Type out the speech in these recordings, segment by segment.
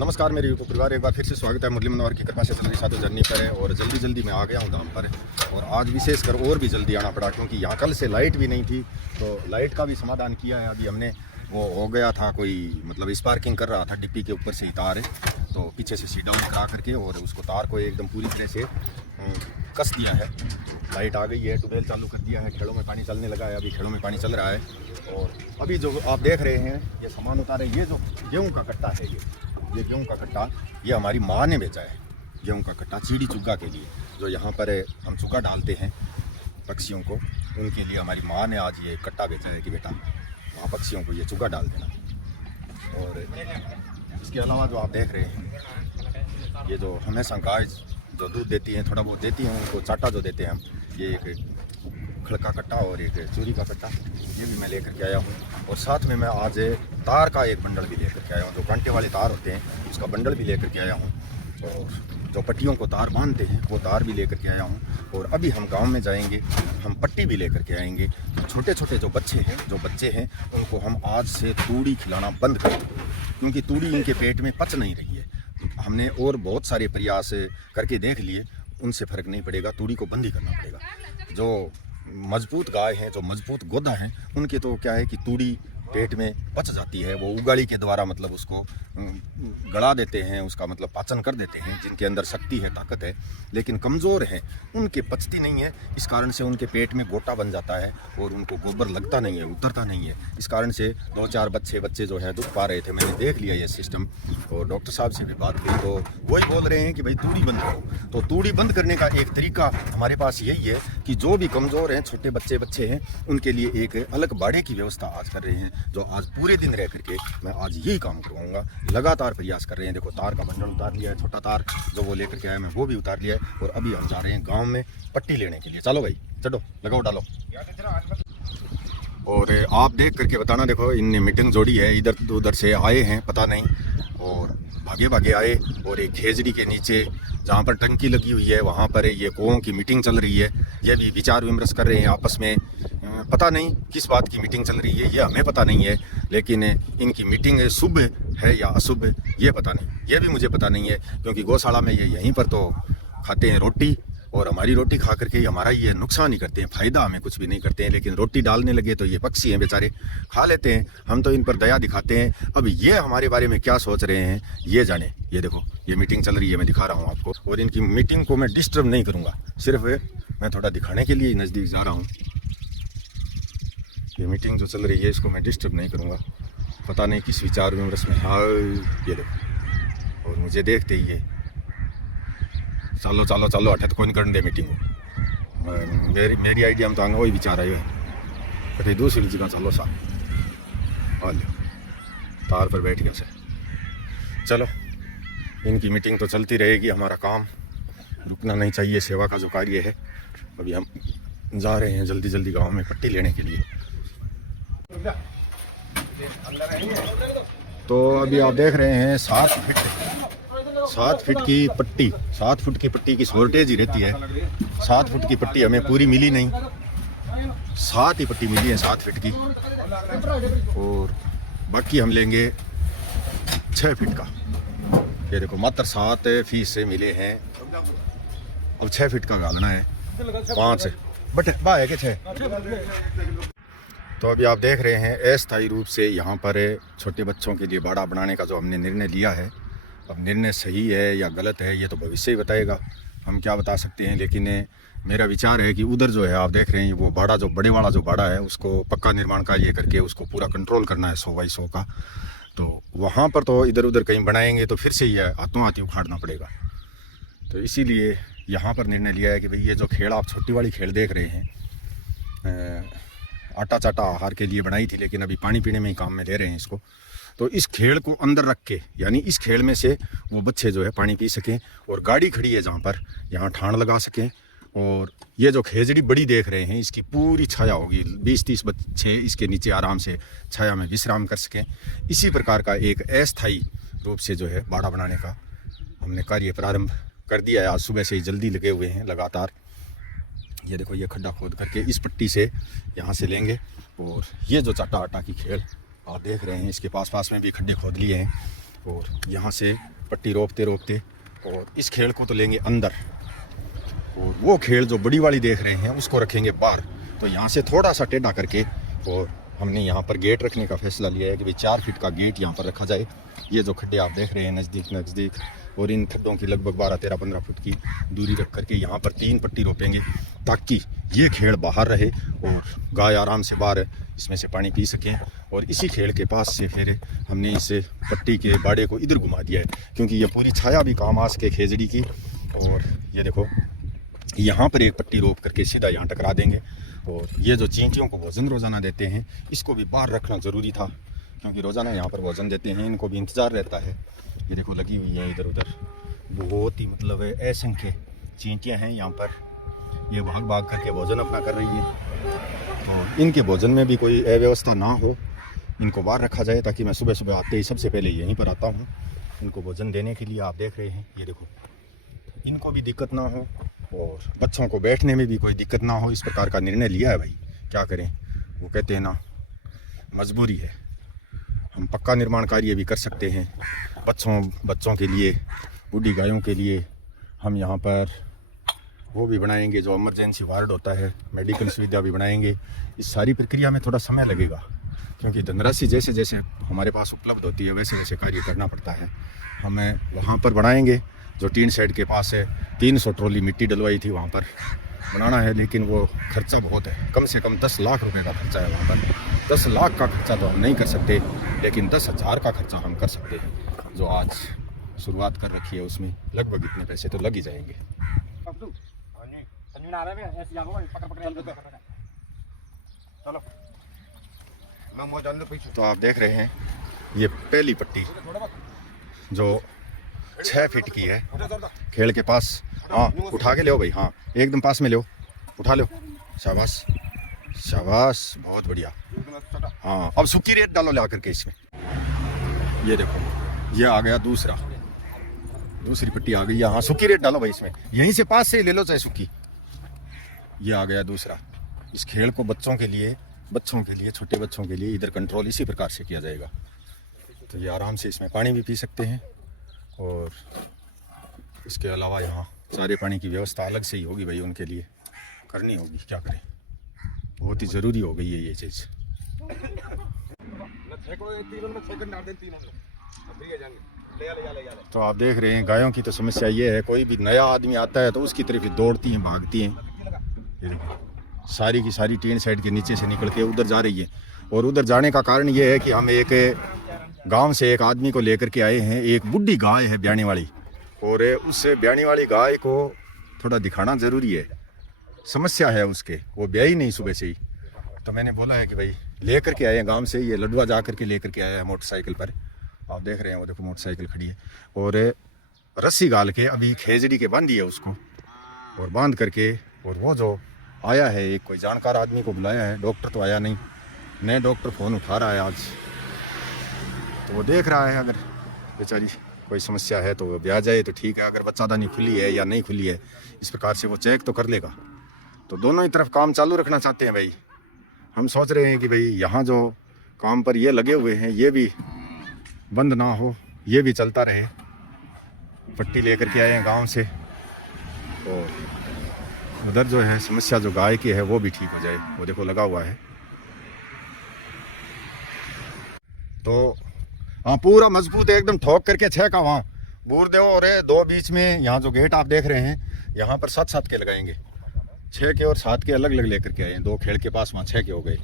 नमस्कार मेरे यूट्यूब परिवार, एक बार फिर से स्वागत है। मुरली मनोहर की कृपा से चल रही साथों जर्नी पर है और जल्दी मैं आ गया हूँ दाम पर। और आज विशेषकर और भी जल्दी आना पड़ा क्योंकि यहाँ कल से लाइट भी नहीं थी, तो लाइट का भी समाधान किया है। अभी हमने वो हो गया था, कोई मतलब स्पार्किंग कर रहा था, डिप्पी के ऊपर से ही तार है, तो पीछे से सीट डाउन करा करके और उसको तार को एकदम पूरी तरह से कस दिया है। लाइट आ गई है, ट्यूबवेल चालू कर दिया है, खेड़ों में पानी चलने लगा है। अभी खेड़ों में पानी चल रहा है और अभी जो आप देख रहे हैं ये सामान उतारे, ये जो गेहूँ का कट्टा है, ये गेहूँ का कट्टा ये हमारी माँ ने बेचा है। गेहूँ का कट्टा चीड़ी चुग्गा के लिए, जो यहाँ पर हम चुग्गा डालते हैं पक्षियों को, उनके लिए हमारी माँ ने आज ये कट्टा बेचा है कि बेटा वहाँ पक्षियों को ये चुग्गा डाल देना। और इसके अलावा जो आप देख रहे हैं ये जो हमेशा गाय जो दूध देती हैं, थोड़ा बहुत देती हैं, उनको चाटा जो देते हैं हम, ये एक खड़का कट्टा और एक चूरी का कट्टा, ये भी मैं लेकर के आया हूँ। और साथ में मैं आज तार का एक बंडल भी लेकर के आया हूँ, जो कांटे वाले तार होते हैं उसका बंडल भी लेकर के आया हूँ। और जो पट्टियों को तार बांधते हैं वो तार भी लेकर के आया हूँ। और अभी हम गांव में जाएंगे, हम पट्टी भी लेकर के आएंगे। छोटे छोटे जो बच्चे हैं उनको हम आज से तूड़ी खिलाना बंद कर दें, क्योंकि तूड़ी इनके पेट में पच नहीं रही है। हमने और बहुत सारे प्रयास करके देख लिए, उनसे फ़र्क नहीं पड़ेगा, तूड़ी को बंद ही करना पड़ेगा। जो मजबूत गाय हैं, जो मजबूत गोदा हैं, उनके तो क्या है कि तूड़ी पेट में पच जाती है, वो उगाड़ी के द्वारा मतलब उसको गला देते हैं, उसका मतलब पाचन कर देते हैं, जिनके अंदर शक्ति है, ताकत है। लेकिन कमज़ोर हैं, उनके पचती नहीं है, इस कारण से उनके पेट में गोटा बन जाता है और उनको गोबर लगता नहीं है, उतरता नहीं है। इस कारण से 2-4 बच्चे जो है दुख पा रहे थे। मैंने देख लिया ये सिस्टम और डॉक्टर साहब से भी बात की, तो वही बोल रहे हैं कि भाई तूड़ी बंद करो। तो तूड़ी बंद करने का एक तरीका हमारे पास यही है कि जो भी कमज़ोर हैं, छोटे बच्चे हैं, उनके लिए एक अलग बाड़े की व्यवस्था आज कर रहे हैं, जो आज पूरे दिन रह करके मैं आज यही काम करवाऊंगा। लगातार प्रयास कर रहे हैं। देखो तार का बंडल उतार लिया है, छोटा तार जो वो लेकर के आया मैं वो भी उतार लिया है। और अभी हम जा रहे हैं गांव में पट्टी लेने के लिए। चलो भाई चलो, लगाओ डालो। और आप देख करके बताना। देखो इनने मीटिंग जोड़ी है, इधर उधर से आए हैं पता नहीं, और भागे आए। और एक खेजड़ी के नीचे जहाँ पर टंकी लगी हुई है वहाँ पर ये कौओं की मीटिंग चल रही है। ये भी विचार विमर्श कर रहे हैं आपस में। पता नहीं किस बात की मीटिंग चल रही है, ये हमें पता नहीं है, लेकिन इनकी मीटिंग शुभ है या अशुभ ये पता नहीं, ये भी मुझे पता नहीं है। क्योंकि गौशाला में ये यहीं पर तो खाते हैं रोटी, और हमारी रोटी खा करके हमारा ये नुकसान ही करते हैं, फ़ायदा हमें कुछ भी नहीं करते हैं। लेकिन रोटी डालने लगे तो ये पक्षी हैं बेचारे, खा लेते हैं, हम तो इन पर दया दिखाते हैं। अब ये हमारे बारे में क्या सोच रहे हैं ये जाने। ये देखो ये मीटिंग चल रही है, मैं दिखा रहा हूँ आपको। और इनकी मीटिंग को मैं डिस्टर्ब नहीं करूँगा, सिर्फ मैं थोड़ा दिखाने के लिए नज़दीक जा रहा हूँ। ये मीटिंग जो चल रही है इसको मैं डिस्टर्ब नहीं करूँगा, पता नहीं किस विचार विमर्श में। हाँ ये देखो, और मुझे देखते ही ये चलो हठत कोई करने दे मीटिंग को। मेरी आइडिया में तो आगे वही विचार आयो है, कहीं दूसरी जगह चलो सा आ लो, तार पर बैठ गया से। चलो इनकी मीटिंग तो चलती रहेगी, हमारा काम रुकना नहीं चाहिए, सेवा का जो कार्य है। अभी हम जा रहे हैं जल्दी गांव में पट्टी लेने के लिए। तो अभी आप देख रहे हैं 7 फीट की पट्टी, 7 फुट की पट्टी की शॉर्टेज ही रहती है। 7 फुट की पट्टी हमें पूरी मिली नहीं, 7 ही पट्टी मिली है 7 फीट की, और बाकी हम लेंगे 6 फीट का। ये देखो मात्र 7 फीट से मिले हैं, अब 6 फीट का गालना है, 5 बट बा है कि 6। तो अभी आप देख रहे हैं अस्थायी रूप से यहाँ पर छोटे बच्चों के लिए बाड़ा बनाने का जो हमने निर्णय लिया है। अब निर्णय सही है या गलत है ये तो भविष्य ही बताएगा, हम क्या बता सकते हैं। लेकिन मेरा विचार है कि उधर जो है आप देख रहे हैं वो बाड़ा, जो बड़े वाला जो बाड़ा है, उसको पक्का निर्माण कार्य करके उसको पूरा कंट्रोल करना है 100/100 का। तो वहाँ पर तो इधर उधर कहीं बनाएंगे तो फिर से ये हाथों हाथी उखाड़ना पड़ेगा। तो इसीलिए यहाँ पर निर्णय लिया है कि भाई ये जो खेल आप छोटी वाली खेल देख रहे हैं, आटा चाटा आहार के लिए बनाई थी, लेकिन अभी पानी पीने में ही काम में ले रहे हैं इसको। तो इस खेल को अंदर रख के, यानी इस खेल में से वो बच्चे जो है पानी पी सकें, और गाड़ी खड़ी है जहाँ पर, यहाँ ठाण लगा सकें। और ये जो खेजड़ी बड़ी देख रहे हैं इसकी पूरी छाया होगी, 20-30 बच्चे इसके नीचे आराम से छाया में विश्राम कर सकें। इसी प्रकार का एक अस्थायी रूप से जो है बाड़ा बनाने का हमने कार्य प्रारंभ कर दिया है। आज सुबह से ही जल्दी लगे हुए हैं लगातार। ये देखो ये खड्डा खोद करके इस पट्टी से यहाँ से लेंगे, और ये जो चाटा आटा की खेल आप देख रहे हैं इसके पास में भी खड्डे खोद लिए हैं। और यहाँ से पट्टी रोकते रोकते और इस खेल को तो लेंगे अंदर, और वो खेल जो बड़ी वाली देख रहे हैं उसको रखेंगे बाहर। तो यहाँ से थोड़ा सा टेढ़ा करके और हमने यहाँ पर गेट रखने का फैसला लिया है कि भाई 4 फीट का गेट यहाँ पर रखा जाए। ये जो खड्डे आप देख रहे हैं नज़दीक, और इन खड्डों की लगभग 12-13-15 फुट की दूरी रख करके यहाँ पर 3 पट्टी रोपेंगे, ताकि ये खेल बाहर रहे और गाय आराम से बाहर इसमें से पानी पी सकें। और इसी खेल के पास से फिर हमने इस पट्टी के बाड़े को इधर घुमा दिया है, क्योंकि ये पूरी छाया भी काम आ सके खेजड़ी की। और ये देखो यहाँ पर एक पट्टी रोप करके सीधा यहाँ टकरा देंगे। और ये जो चींटियों को भोजन रोज़ाना देते हैं, इसको भी बाहर रखना ज़रूरी था, क्योंकि रोज़ाना यहाँ पर भोजन देते हैं, इनको भी इंतज़ार रहता है। ये देखो लगी हुई है इधर उधर, बहुत ही मतलब असंख्य चींटियाँ हैं यहाँ पर, ये भाग भाग करके भोजन अपना कर रही है। तो इनके भोजन में भी कोई अव्यवस्था ना हो, इनको बाहर रखा जाए, ताकि मैं सुबह सुबह आते ही सबसे पहले यहीं पर आता हूँ इनको भोजन देने के लिए। आप देख रहे हैं ये देखो, इनको भी दिक्कत ना हो और बच्चों को बैठने में भी कोई दिक्कत ना हो, इस प्रकार का निर्णय लिया है भाई। क्या करें, वो कहते हैं ना मजबूरी है। हम पक्का निर्माण कार्य भी कर सकते हैं बच्चों के लिए, बूढ़ी गायों के लिए। हम यहाँ पर वो भी बनाएंगे जो इमरजेंसी वार्ड होता है, मेडिकल सुविधा भी बनाएंगे। इस सारी प्रक्रिया में थोड़ा समय लगेगा, क्योंकि धनराशि जैसे जैसे हमारे पास उपलब्ध होती है वैसे वैसे कार्य करना पड़ता है। हमें वहाँ पर बनाएंगे जो टीन शेड के पास है, 300 ट्रॉली मिट्टी डलवाई थी वहाँ पर बनाना है, लेकिन वो खर्चा बहुत है, कम से कम 10 लाख रुपए का खर्चा है वहाँ पर। 10 लाख का खर्चा तो हम नहीं कर सकते, लेकिन 10,000 का खर्चा हम कर सकते हैं। जो आज शुरुआत कर रखी है उसमें लगभग इतने पैसे तो लग ही जाएंगे। तो आप देख रहे हैं ये पहली पट्टी जो 6 फीट की है, खेल के पास। हाँ उठा के ले भाई, हाँ एकदम पास में ले, उठा लो, शाबाश शाबाश, बहुत बढ़िया। हाँ अब सूखी रेत डालो ला करके इसमें। ये देखो ये आ गया दूसरी पट्टी आ गई। यहाँ सूखी रेत डालो भाई इसमें, यहीं से पास से ही ले लो चाहे सूखी। ये आ गया दूसरा। इस खेल को बच्चों के लिए, छोटे बच्चों के लिए इधर कंट्रोल इसी प्रकार से किया जाएगा। तो ये आराम से इसमें पानी भी पी सकते हैं, और इसके अलावा यहाँ सारे पानी की व्यवस्था अलग से ही होगी भाई, उनके लिए करनी होगी। क्या करें, बहुत ही ज़रूरी हो गई है ये चीज़। तो आप देख रहे हैं गायों की तो समस्या ये है, कोई भी नया आदमी आता है तो उसकी तरफ ही दौड़ती हैं, भागती हैं। सारी की सारी टीन साइड के नीचे से निकल के उधर जा रही है। और उधर जाने का कारण ये है कि हम एक गांव से एक आदमी को लेकर के आए हैं। एक बुढ़ी गाय है ब्याने वाली, और उस ब्याने वाली गाय को थोड़ा दिखाना ज़रूरी है। समस्या है उसके, वो ब्याही नहीं सुबह से ही। तो मैंने बोला है कि भाई लेकर के आए हैं गांव से, ये लडवा जा करके लेकर के आया है मोटरसाइकिल पर। आप देख रहे हैं वो देखो मोटरसाइकिल खड़ी है, और रस्सी गाल के अभी खेजड़ी के बांधी है उसको, और बांध करके। और वो जो आया है एक कोई जानकार आदमी को बुलाया है, डॉक्टर तो आया नहीं, नए डॉक्टर फ़ोन उठा रहा है आज। तो वो देख रहा है अगर बेचारी कोई समस्या है तो वो ब्याह जाए तो ठीक है, अगर बच्चादानी खुली है या नहीं खुली है इस प्रकार से वो चेक तो कर लेगा। तो दोनों ही तरफ काम चालू रखना चाहते हैं भाई। हम सोच रहे हैं कि भाई यहाँ जो काम पर ये लगे हुए हैं ये भी बंद ना हो, ये भी चलता रहे। पट्टी लेकर के आए हैं गांव से, तो उधर जो है समस्या जो गाय की है वो भी ठीक हो जाए। वो देखो लगा हुआ है। तो हाँ पूरा मजबूत है एकदम, ठोक करके 6 का वहाँ बूर दो, और 2 बीच में यहाँ जो गेट आप देख रहे हैं यहाँ पर 7-7 के लगाएंगे। 6 के और 7 के अलग अलग लेकर के आए हैं। 2 खेल के पास वहाँ 6 के हो गए।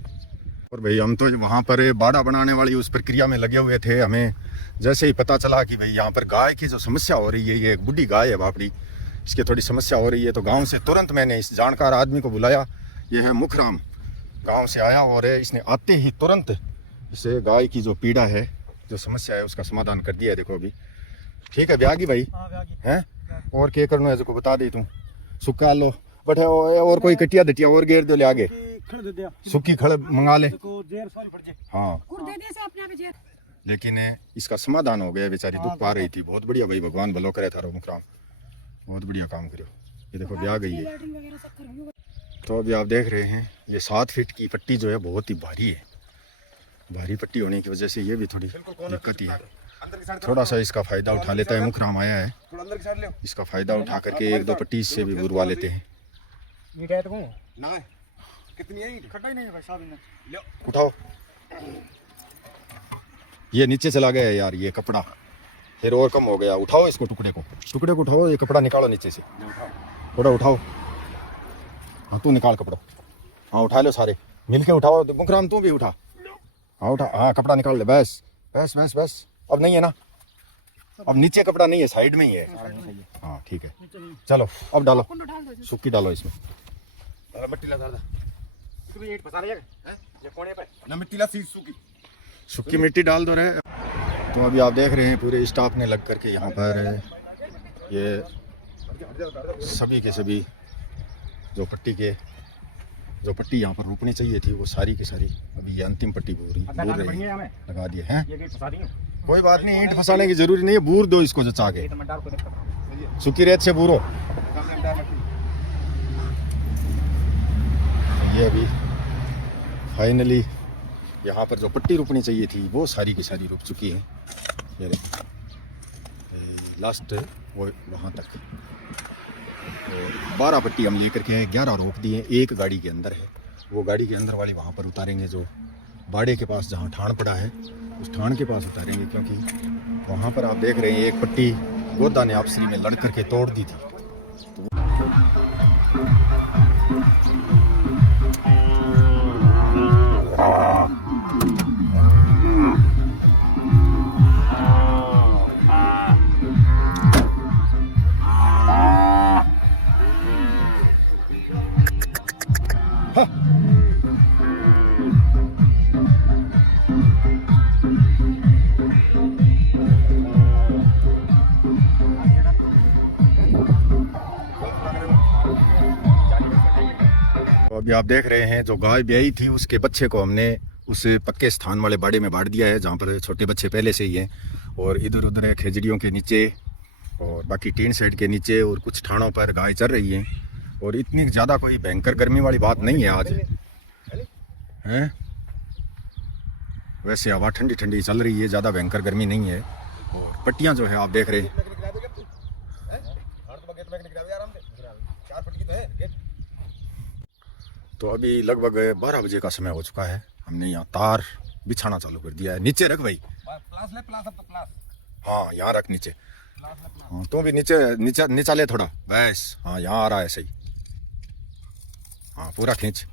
और भाई हम तो वहाँ पर बाड़ा बनाने वाली उस प्रक्रिया में लगे हुए थे। हमें जैसे ही पता चला कि भाई यहाँ पर गाय की जो समस्या हो रही है, ये एक बुढ़ी गाय है बापड़ी, इसकी थोड़ी समस्या हो रही है, तो गांव से तुरंत मैंने इस जानकार आदमी को बुलाया। ये है मुखराम, गांव से आया, और इसने आते ही तुरंत इसे गाय की जो पीड़ा है, जो समस्या है, उसका समाधान कर दिया है। देखो अभी ठीक है ब्यागी भाई हैं, और क्या करना है जो को बता दे तू, सुखा लो बट और कोई कटिया दटिया और घेर दो ले आगे, सुखी खड़ मंगा ले। हाँ लेकिन इसका समाधान हो गया, बेचारी दुख पा रही थी। बहुत बढ़िया भाई, भगवान भलो करे थारो मुखराम, बहुत बढ़िया काम करो। ये देखो ब्याह गई है। तो अभी आप देख रहे हैं ये 7 फीट की पट्टी जो है बहुत ही भारी है। भारी पट्टी होने की वजह से ये भी थोड़ी दिक्कत ही है। थोड़ा सा इसका फ़ायदा उठा लेता है। मुकराम आया है, इसका फ़ायदा उठा करके एक दो पट्टी से भी बुरवा लेते हैं। उठाओ, ये नीचे चला गया है यार ये कपड़ा, फिर और कम हो गया। उठाओ इसको, टुकड़े को उठाओ, ये कपड़ा निकालो नीचे से, थोड़ा उठाओ। हाँ तू निकाल कपड़ा, हाँ उठा लो सारे मिल के उठाओ। मुकराम तू भी उठा, हाँ उठा, हाँ कपड़ा निकाल ले। बस बस बस बस, अब नहीं है ना, अब नीचे कपड़ा नहीं है, साइड में ही है। हाँ ठीक है, चलो अब डालो, सूखी डालो इसमें। सूखी मिट्टी डाल दो रहे। तो अभी आप देख रहे हैं पूरे स्टाफ ने लग करके यहाँ पर ये सभी के सभी जो पट्टी यहाँ पर रुकनी चाहिए थी वो सारी की सारी अभी ये अंतिम पट्टी बूर रही है, लगा दिए हैं। कोई बात नहीं, ईंट फंसाने की जरूरी नहीं है, बूर दो इसको जचा के, सूखी रेत से बूरो। ये अभी फाइनली यहाँ पर जो पट्टी रुकनी चाहिए थी वो सारी की सारी रुक चुकी है। ये लास्ट वो वहाँ तक, और 12 पट्टी हम लेकर के 11 रोक दिए, एक गाड़ी के अंदर है। वो गाड़ी के अंदर वाली वहाँ पर उतारेंगे, जो बाड़े के पास जहाँ ठाण पड़ा है उस ठाण के पास उतारेंगे, क्योंकि वहाँ पर आप देख रहे हैं एक पट्टी गोदा ने आपसी में लड़ करके तोड़ दी थी। तो अभी आप देख रहे हैं जो गाय ब्याई थी उसके बच्चे को हमने उस पक्के स्थान वाले बाड़े में बांट दिया है जहाँ पर छोटे बच्चे पहले से ही हैं, और इधर उधर है खेजड़ियों के नीचे और बाकी टीन सेट के नीचे, और कुछ ठाणों पर गाय चल रही हैं। और इतनी ज़्यादा कोई भयंकर गर्मी वाली बात नहीं है आज, हैं वैसे हवा ठंडी ठंडी चल रही है, ज़्यादा भयंकर गर्मी नहीं है। और पट्टियाँ जो है आप देख रहे हैं, तो अभी लगभग 12 बजे का समय हो चुका है। हमने यहाँ तार बिछाना चालू कर दिया है। नीचे रख भाई, हाँ यहाँ रख नीचे, हाँ तू भी नीचे नीचा ले थोड़ा, बस हाँ यहाँ आ रहा है सही, हाँ पूरा खींच।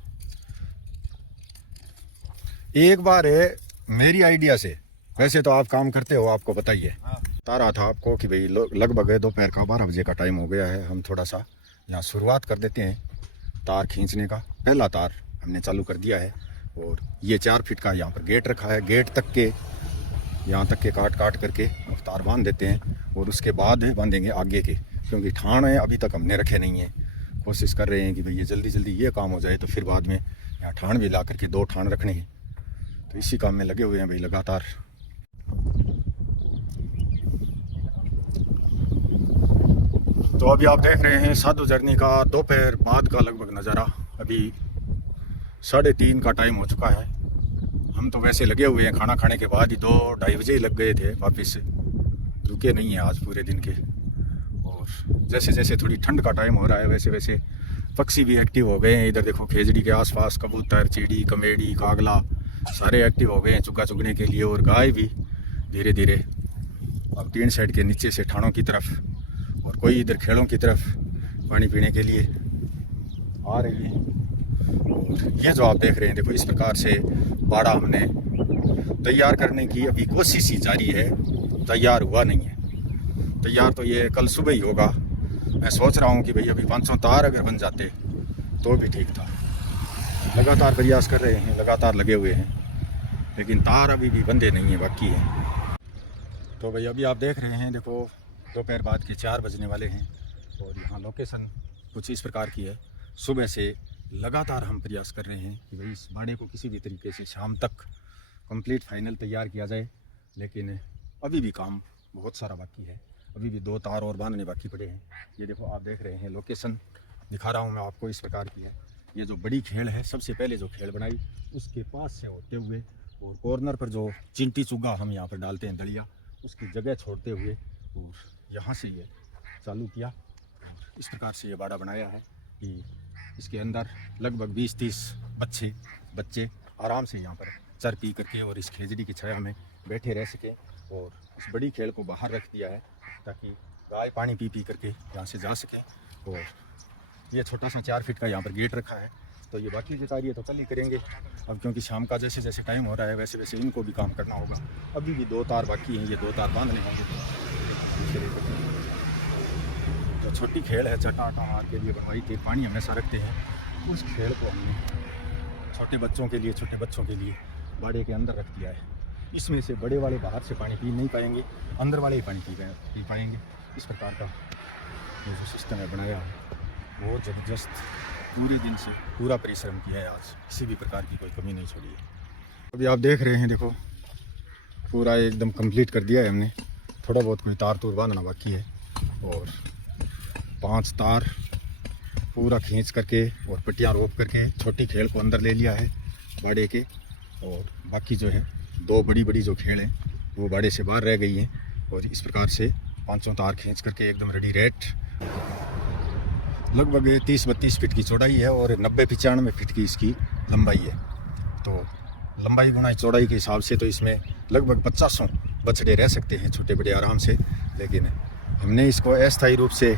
एक बार है मेरी आइडिया से, वैसे तो आप काम करते हो आपको पता ही है, बता रहा था आपको कि भाई लगभग दोपहर का 12 बजे का टाइम हो गया है। हम थोड़ा सा यहाँ शुरुआत कर देते हैं तार खींचने का। पहला तार हमने चालू कर दिया है, और ये 4 फीट का यहाँ पर गेट रखा है, गेट तक के यहाँ तक के काट करके तार बांध देते हैं, और उसके बाद बांधेंगे आगे के, क्योंकि ठाण है अभी तक हमने रखे नहीं हैं। कोशिश कर रहे हैं कि भाई ये जल्दी जल्दी ये काम हो जाए, तो फिर बाद में यहाँ ठाण भी ला करके 2 ठाण रखने हैं। तो इसी काम में लगे हुए हैं भाई लगातार। तो अभी आप देख रहे हैं साधु जर्नी का दोपहर बाद का लगभग नज़ारा। अभी 3:30 का टाइम हो चुका है। हम तो वैसे लगे हुए हैं, खाना खाने के बाद ही 2-2:30 बजे ही लग गए थे वापस, रुके नहीं हैं आज पूरे दिन के। और जैसे जैसे थोड़ी ठंड का टाइम हो रहा है वैसे वैसे पक्षी भी एक्टिव हो गए हैं। इधर देखो खेजड़ी के आसपास कबूतर, चिड़ी, कमेड़ी, कागला सारे एक्टिव हो गए हैं चुग्गा चुगने के लिए, और गाय भी धीरे धीरे अब टीन शेड के नीचे से ठाणों की तरफ, और कोई इधर खेड़ों की तरफ पानी पीने के लिए आ रही है। और ये जो आप देख रहे हैं, देखो इस प्रकार से बाड़ा हमने तैयार करने की अभी कोशिश ही जारी है, तैयार हुआ नहीं है। तैयार तो ये कल सुबह ही होगा। मैं सोच रहा हूँ कि भाई अभी 500 तार अगर बन जाते तो भी ठीक था। लगातार प्रयास कर रहे हैं, लगातार लगे हुए हैं, लेकिन तार अभी भी बंधे नहीं है, बाकी है। तो भाई अभी आप देख रहे हैं, देखो दोपहर बाद के 4 बजने वाले हैं, और यहाँ लोकेशन कुछ इस प्रकार की है। सुबह से लगातार हम प्रयास कर रहे हैं कि भाई इस बाड़े को किसी भी तरीके से शाम तक कंप्लीट फाइनल तैयार किया जाए, लेकिन अभी भी काम बहुत सारा बाकी है। अभी भी 2 तार और बांधने बाकी पड़े हैं। ये देखो आप देख रहे हैं, लोकेशन दिखा रहा हूँ मैं आपको, इस प्रकार की है। ये जो बड़ी खेल है, सबसे पहले जो खेल बनाई उसके पास से होते हुए, और कॉर्नर पर जो चिंटी चुग्गा हम यहाँ पर डालते हैं दलिया, उसकी जगह छोड़ते हुए और यहाँ से ये चालू किया। इस प्रकार से ये बाड़ा बनाया है कि इसके अंदर लगभग 20-30 बच्चे आराम से यहाँ पर चर पी करके और इस खेजड़ी की छाया में बैठे रह सकें। और इस बड़ी खेल को बाहर रख दिया है ताकि गाय पानी पी करके यहाँ से जा सकें। और ये छोटा सा 4 फीट का यहाँ पर गेट रखा है। तो ये बाकी जो कार्य तो कल ही करेंगे अब, क्योंकि शाम का जैसे जैसे टाइम हो रहा है वैसे वैसे इनको भी काम करना होगा। अभी भी 2 तार बाकी हैं, ये 2 तार बांधने होंगे। जो छोटी खेल है चटा आटा मार के लिए बनवाई थी, पानी हमेशा रखते हैं, उस खेल को हमने छोटे बच्चों के लिए बाड़े के अंदर रख दिया है। इसमें से बड़े वाले बाहर से पानी पी नहीं पाएंगे, अंदर वाले ही पानी पी पाएंगे। इस प्रकार का ये जो सिस्टम है बनाया है, बहुत ज़बरदस्त। पूरे दिन से पूरा परिश्रम किया है, आज किसी भी प्रकार की कोई कमी नहीं छोड़ी है। अभी आप देख रहे हैं, देखो पूरा एकदम कंप्लीट कर दिया है हमने। थोड़ा बहुत कोई तार तूर बांधना बाकी है और 5 तार पूरा खींच करके और पट्टियाँ रोप करके छोटी खेल को अंदर ले लिया है बाड़े के। और बाकी जो है 2 बड़ी जो खेल हैं वो बाड़े से बाहर रह गई हैं। और इस प्रकार से 5 तार खींच करके एकदम रेडी रेट। लगभग 30-32 फीट की चौड़ाई है और 90-95 फीट की इसकी लंबाई है। तो लंबाई गुना चौड़ाई के हिसाब से तो इसमें लगभग 50 बछड़े रह सकते हैं छोटे बड़े आराम से। लेकिन हमने इसको अस्थायी रूप से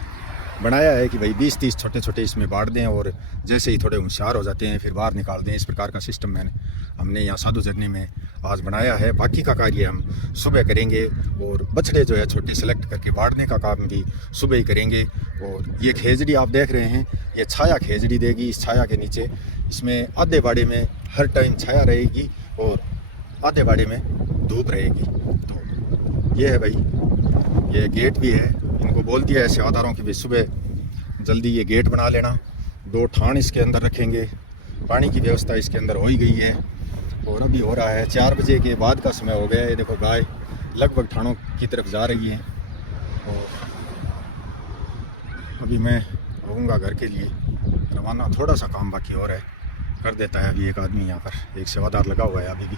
बनाया है कि भाई 20-30 छोटे इसमें बांट दें और जैसे ही थोड़े होशियार हो जाते हैं फिर बाहर निकाल दें। इस प्रकार का सिस्टम हमने यहाँ साधु झरने में आज बनाया है। बाकी का कार्य हम सुबह करेंगे और बछड़े जो है छोटे सेलेक्ट करके बांटने का काम भी सुबह ही करेंगे। और ये खेजड़ी आप देख रहे हैं, ये छाया खेजड़ी देगी। इस छाया के नीचे इसमें आधे बाड़े में हर टाइम छाया रहेगी और आधे बाड़े में धूप रहेगी। तो ये है भाई, ये गेट भी है। इनको बोल दिया है सेवादारों की भी सुबह जल्दी ये गेट बना लेना। 2 ठान इसके अंदर रखेंगे। पानी की व्यवस्था इसके अंदर हो ही गई है और अभी हो रहा है 4 बजे के बाद का समय हो गया है। देखो गाय लगभग ठाणों की तरफ जा रही है और अभी मैं होऊंगा घर के लिए रवाना। थोड़ा सा काम बाकी और है, कर देता है अभी एक आदमी। यहाँ पर एक सेवादार लगा हुआ है अभी भी।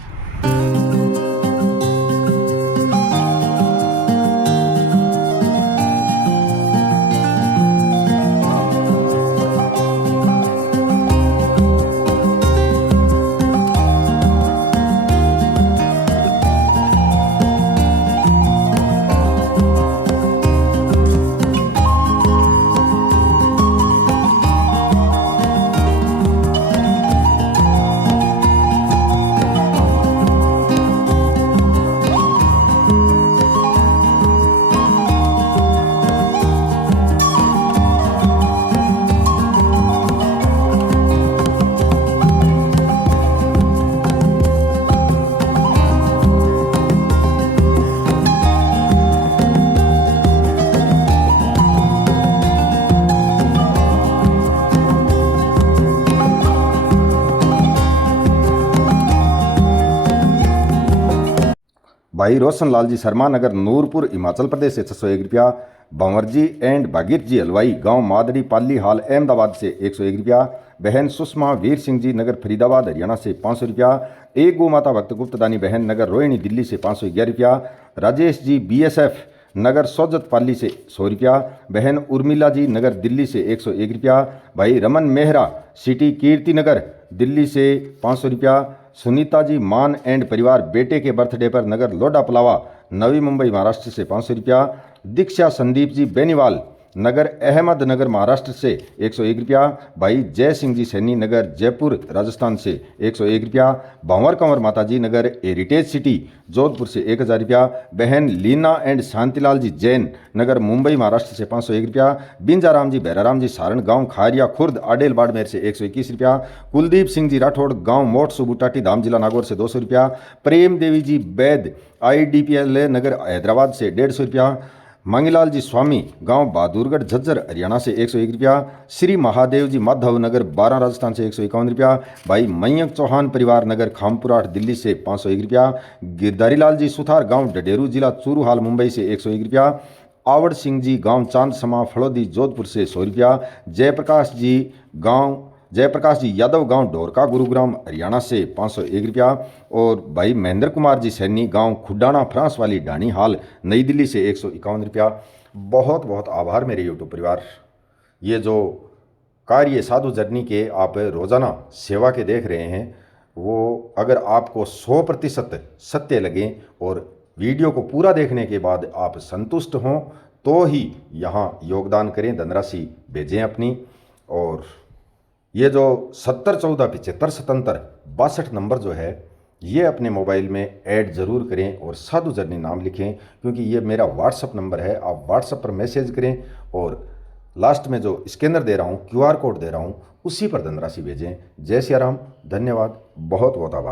भाई रोशन लाल जी शर्मा नगर नूरपुर हिमाचल प्रदेश से 601 रुपया। भंवर जी एंड भागीर जी हलवाई गांव मादड़ी पाली हाल अहमदाबाद से 101 रुपया। बहन सुषमा वीर सिंह जी नगर फरीदाबाद हरियाणा से 500 रुपया। एक गौ माता भक्त गुप्त दानी बहन नगर रोहिणी दिल्ली से 511 रुपया। राजेश जी BSF नगर सोजत पाली से 100 रुपया। बहन उर्मिला जी नगर दिल्ली से 101 रुपया। भाई रमन मेहरा सिटी कीर्ति नगर दिल्ली से 500 रुपया। सुनीता जी मान एंड परिवार बेटे के बर्थडे पर नगर लोडा पलावा नवी मुंबई महाराष्ट्र से 500 रुपया। दीक्षा संदीप जी बेनीवाल नगर अहमदनगर महाराष्ट्र से 101 रुपया। भाई जय सिंह जी सैनी नगर जयपुर राजस्थान से 101 रुपया। भंवर कंवर माता जी नगर हेरिटेज सिटी जोधपुर से 1000 रुपया। बहन लीना एंड शांतिलाल जी जैन नगर मुंबई महाराष्ट्र से 501 रुपया। बिंजाराम जी भैराराम जी सारण गांव खारिया खुर्द आडेल बाड़मेर से 121 रुपया। कुलदीप सिंह जी राठौड़ गांव मोट सुबुटाटी धाम जिला नागौर से 200 रुपया। प्रेम देवी जी बैद IDPL नगर हैदराबाद से 150 रुपया। मांगीलाल जी स्वामी गांव बहादुरगढ़ झज्जर हरियाणा से 101 रुपया। श्री महादेव जी माधव नगर 12 राजस्थान से 151 रुपया। भाई मयंक चौहान परिवार नगर खामपुराट दिल्ली से 501 रुपया। गिरधारीलाल जी सुथार गांव डडेरू जिला चूरूहाल मुंबई से 101 रुपया। आवड़ सिंह जी गांव चांद समा फड़ोदी जोधपुर से 100 रुपया। जयप्रकाश जी गांव जयप्रकाश जी यादव गांव ढोरका गुरुग्राम हरियाणा से 501 रुपया। और भाई महेंद्र कुमार जी सैनी गांव खुडाना फ्रांस वाली ढाणी हाल नई दिल्ली से 151 रुपया। बहुत बहुत आभार मेरे यूट्यूब परिवार। ये जो कार्य साधु जर्नी के आप रोज़ाना सेवा के देख रहे हैं, वो अगर आपको 100% सत्य लगे और वीडियो को पूरा देखने के बाद आप संतुष्ट हों तो ही यहाँ योगदान करें, धनराशि भेजें अपनी। और ये जो 7014757762 नंबर जो है, ये अपने मोबाइल में ऐड ज़रूर करें और साधु जर्नी नाम लिखें, क्योंकि ये मेरा व्हाट्सअप नंबर है। आप व्हाट्सअप पर मैसेज करें और लास्ट में जो स्कैनर दे रहा हूँ, QR कोड दे रहा हूँ, उसी पर धनराशि भेजें। जय सिया राम, धन्यवाद, बहुत बहुत आभार।